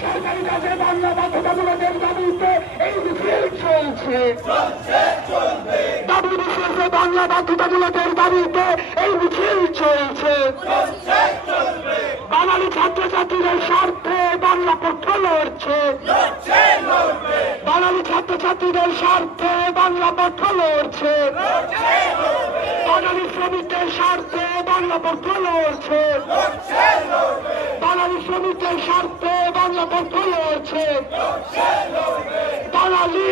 সরকারি কাজে বাংলা বাধ্যতামূলকের দাবিতে এই মিছিল চলছে। WBCS বাংলা বাধ্যতামূলকের দাবিতে এই মিছিল চলছে। বাঙালি ছাত্রছাত্রীদের স্বার্থে বাংলা পক্ষ লড়ছে। বাঙালি ছাত্রছাত্রীদের স্বার্থে বাংলা পক্ষ লড়ছে। বাঙালি শ্রমিকদের স্বার্থে বাংলা পক্ষ লড়ছে। বাঙালি শ্রমিকদের স্বার্থে বাংলা পক্ষ লড়ছে। বাঙালি